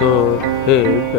So hey,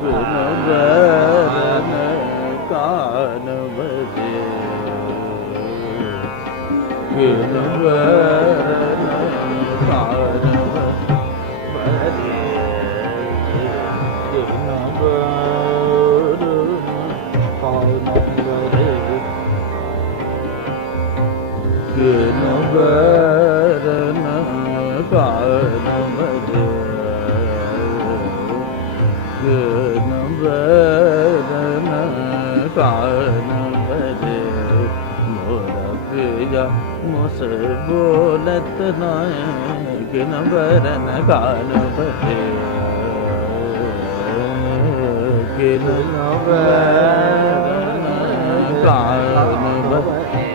Vinavarana Kana Bade Vinavarana Kana Bade Vinavarana Kana Bade Vinavarana Kana Bade Vinavarana Kana Bade Mora Priya Muse Bolat Nae Vinavarana Kana Bade Vinavarana Kana Bade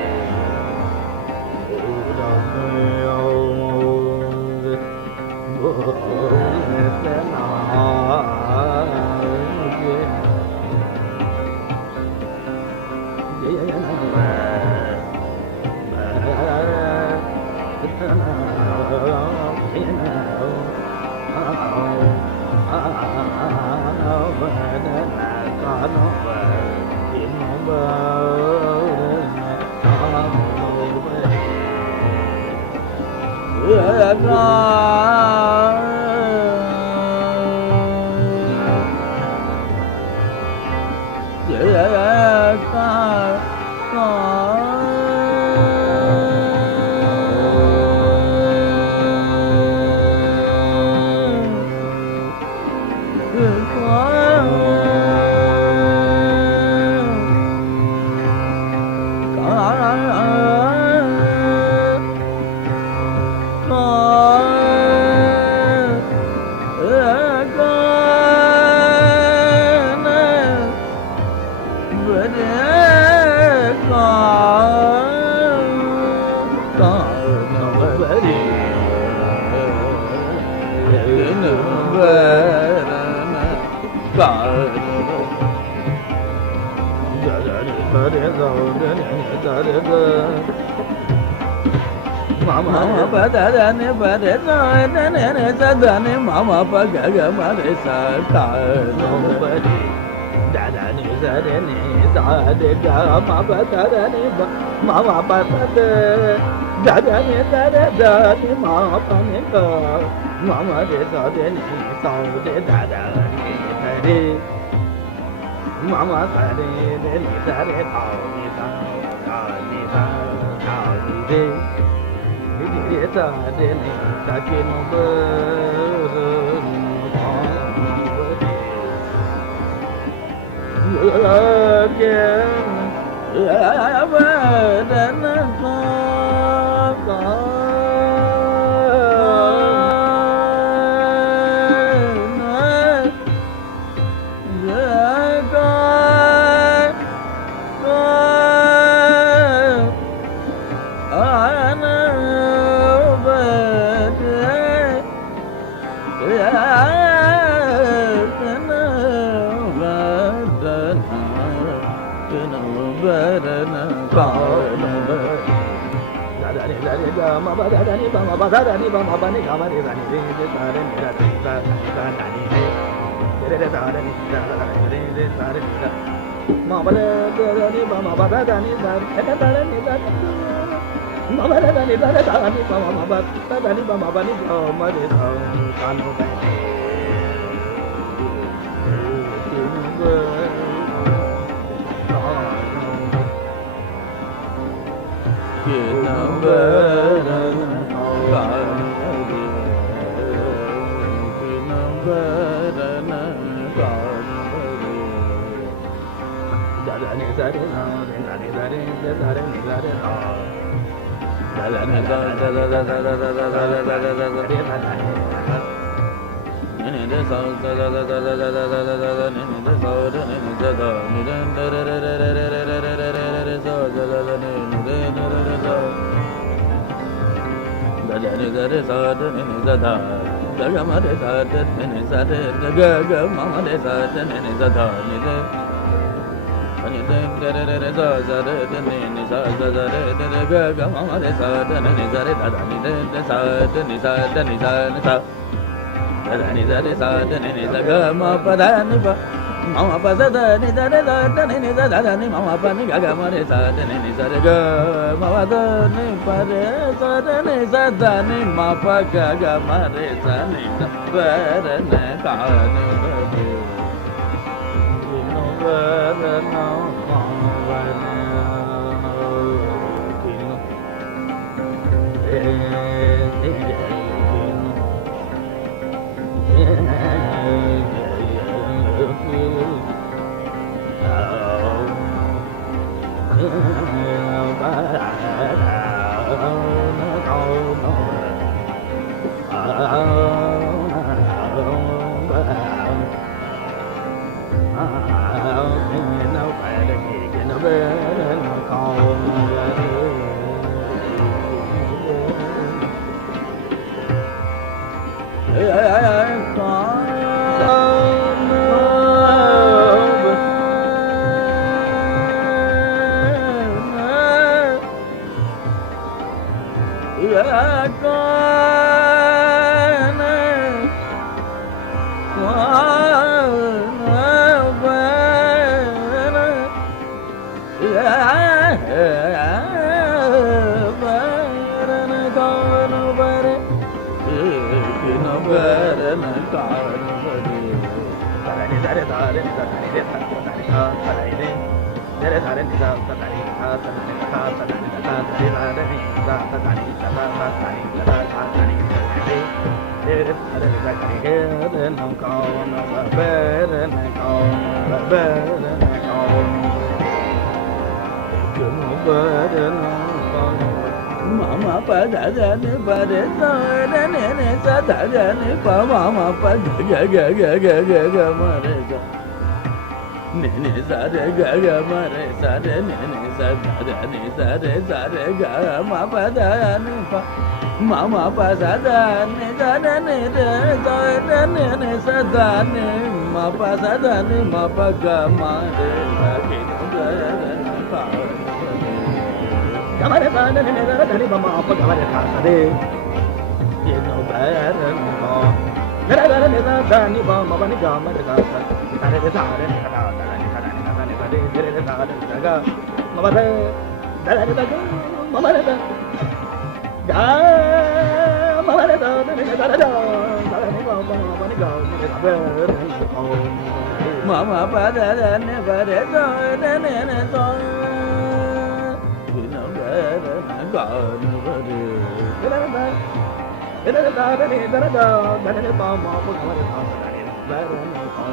Mama pada dane pada dane nene sadane mama paga ga mare sa ka no bari dada ne sadane sade ga mama pada dane mama pada dada ne dada dane mama pane ka mama de sadane saude dada ne tare mama sade ne sade tau ni ta ni ta ni de Dita deni takinu Mama pa sa da ni da da ni da da ni mama pa ni ga ga ma re sa da ni sa re ga mama da ni pa re sa da ni sa da ni ma pa ga ga ma re sa ni da pa re na ka ni ba re no ba re no ma ba ne ki no Mama pa da da ni pa re sa da ni sa da da ni pa mama pa ga ga ga ga ga ga ma re sa ni sa re ga ga ma re sa re ni sa da ni sa re ga ma pa da ni pa mama pa sa da ni re sa da ni sa da ni ma pa sa da ni ma pa ga ma re sa ki da ni pa Gamare pa da ni da ni ma pa gamare ka sa de ye no ba ra no da da ni da ni ba ma ba ni ga ma da sa ta re sa re ni da da ni da ni da ni da de re re da da ga ma ba da da ga ma ma da ga ma ma da da ni da da ni ba ma ni ga ma da ba ma ma pa da ni ba re so da ni so ga ni ba de da da da ni da ni ba ma pa ga ma da sa da ni ba re ni ko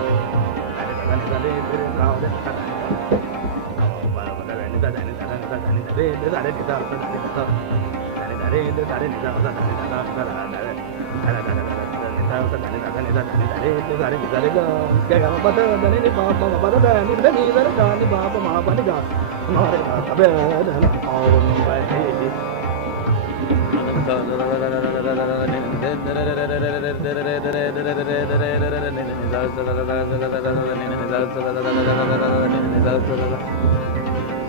da ni da ni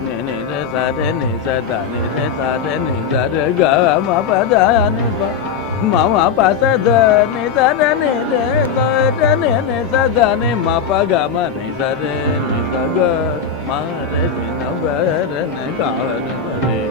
da ni da sa re ni sa da ni sa re ni sa re ga ma pa da ni pa ma ma pa sa da ni sa da ni re sa da ni sa da ni ma pa ga ma ni sa re ni sa ga ma re ni na ba re ni ga ni ba re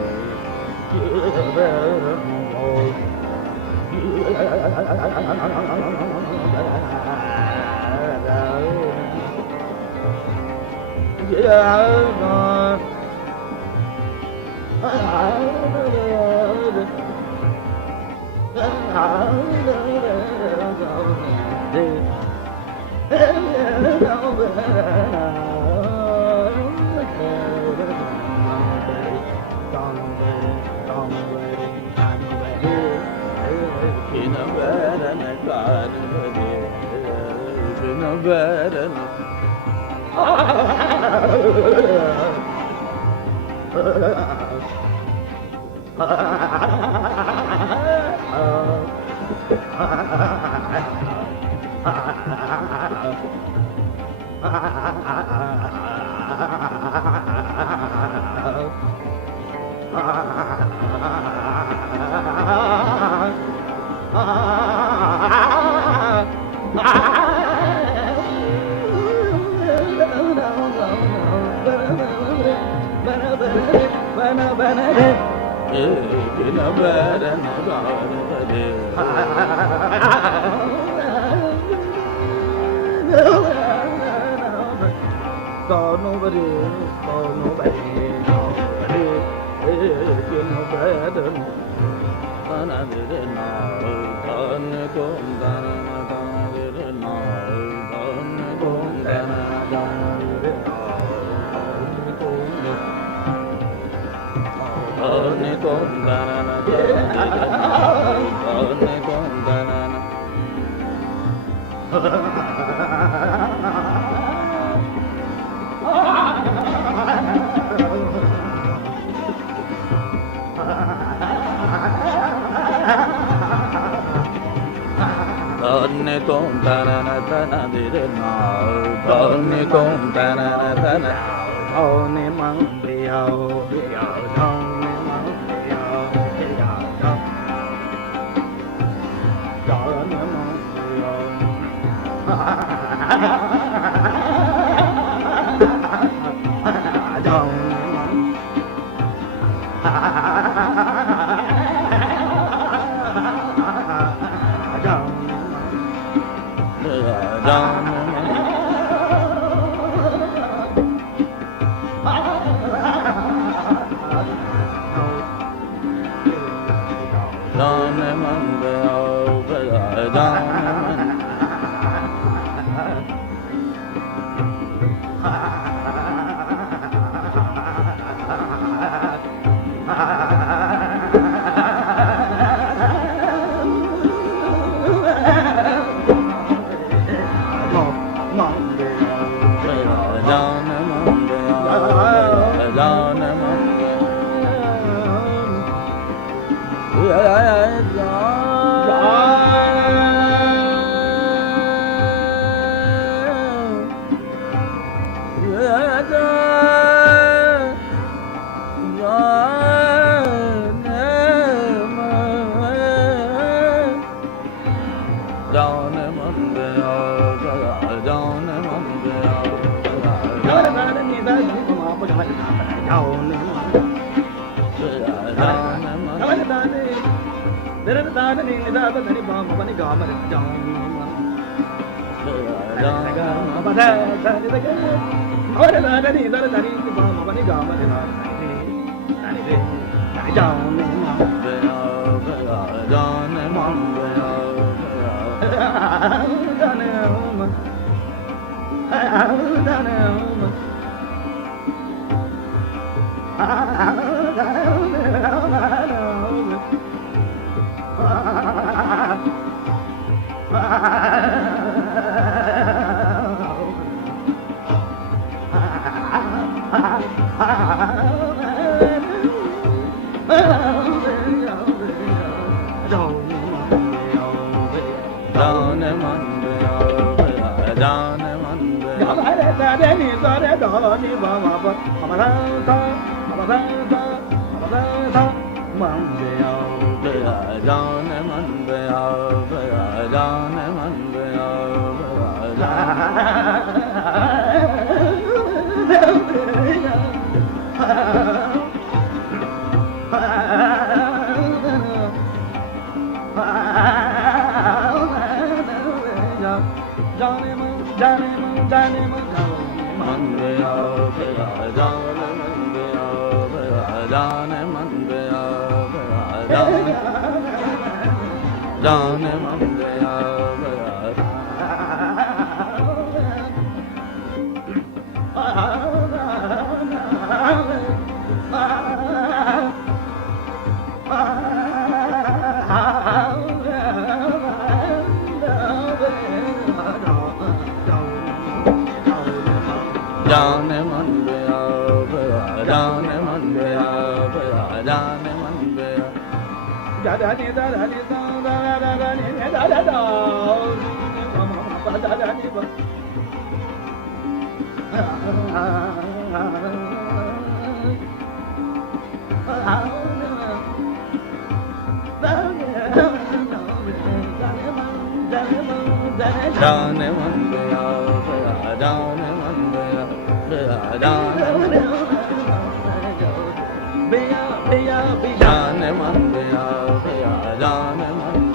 जान मन भैया भैया जान मन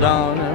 जान